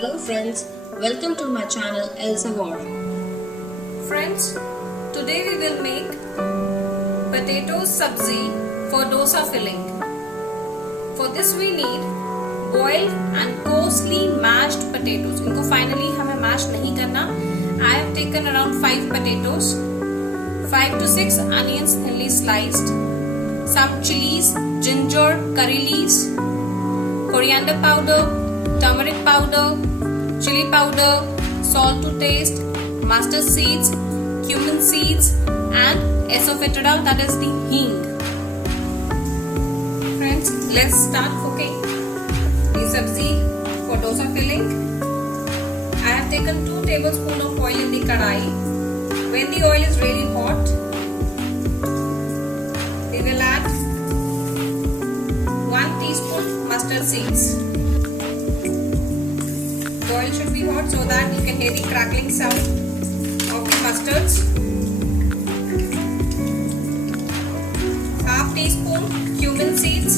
Hello friends, welcome to my channel Elsa War. Friends, today we will make potato sabzi for dosa filling. For this we need boiled and coarsely mashed potatoes. इनको finally हमें mash नहीं करना. I have taken around 5 potatoes, 5 to 6 onions thinly sliced, some chilies, ginger, curry leaves, coriander powder, turmeric powder, chili powder, salt to taste, mustard seeds, cumin seeds and esophageal, that is the hing. Friends, let's start cooking the sabzi for dosa filling. I have taken 2 tablespoons of oil in the kadai. When the oil is really hot, we will add 1 teaspoon mustard seeds. The oil should be hot so that you can hear the crackling sound of the mustards. Half teaspoon cumin seeds.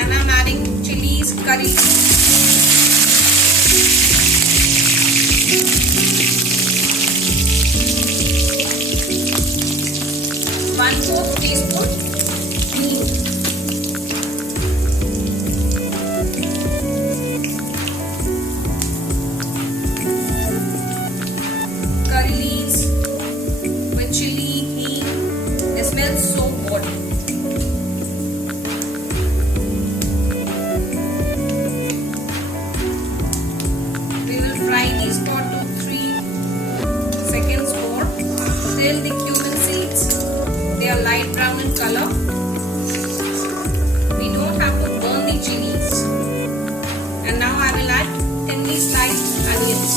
And I'm adding chilies, curry. 1/4 teaspoon hing. Curry leaves with chili, hing. It smells so good. We will fry these for 2-3 seconds more till the cumin seeds, they are light brown in color. We don't have to burn the chilies. And now I will add thinly sliced onions.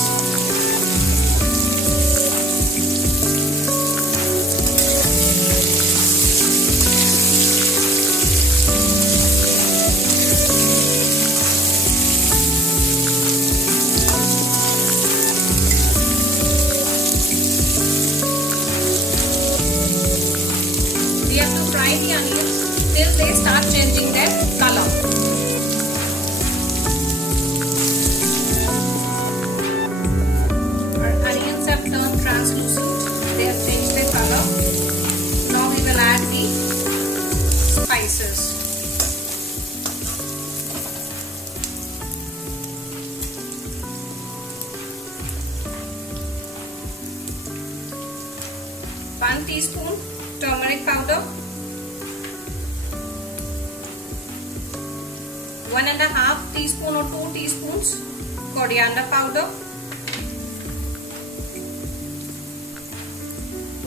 We have to fry the onions till they start changing their color. Our onions have turned translucent. They have changed their color. Now we will add the spices. One teaspoon turmeric powder, 1.5 teaspoon or 2 teaspoons coriander powder,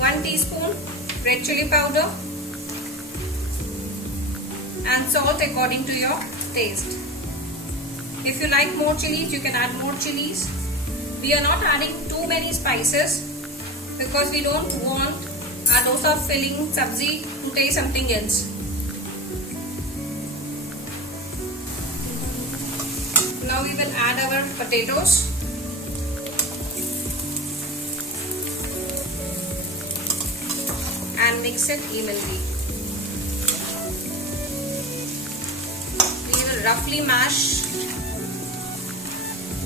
1 teaspoon red chili powder and salt according to your taste. If you like more chilies, you can add more chilies. We are not adding too many spices because we don't want our dosa filling sabzi to taste something else. Now we will add our potatoes. And mix it evenly. We will roughly mash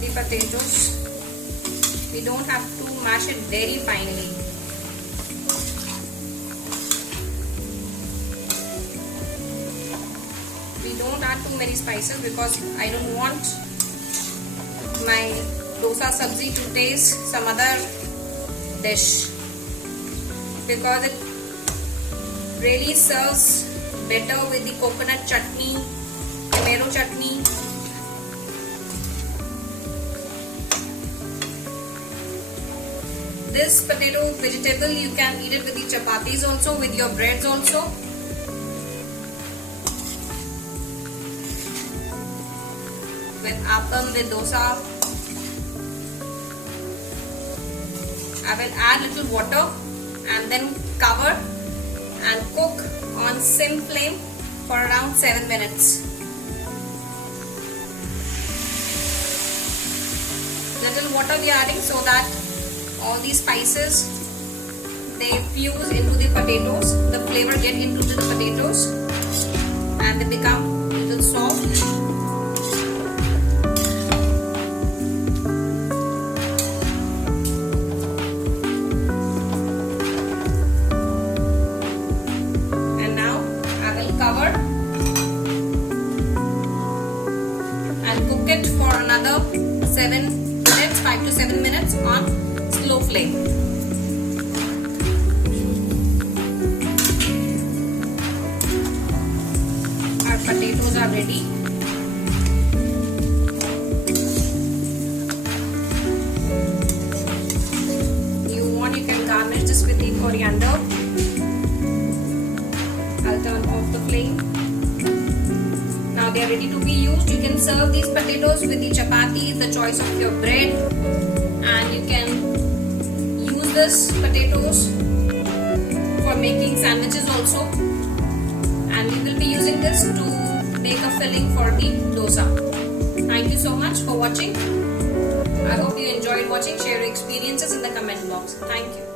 the potatoes. We don't have to mash it very finely. We don't add too many spices because I don't want my dosa sabzi to taste some other dish, because it really serves better with the coconut chutney, tomato chutney. This potato vegetable you can eat it with the chapatis also, with your breads also. With appam, with dosa. I will add little water and then cover and cook on sim flame for around 7 minutes. Little water we are adding so that all these spices they fuse into the potatoes. The flavor get into the potatoes and they become a little soft. And now I will cover and cook it for another 5 to 7 minutes on slow flame. Our potatoes are ready. You can garnish this with the coriander. I'll turn off the flame. Now they are ready to be used. You can serve these potatoes with the chapati, the choice of your bread, and you can use this potatoes for making sandwiches also. And we will be using this to make a filling for the dosa. Thank you so much for watching. I hope you enjoyed watching. Share your experiences in the comment box. Thank you.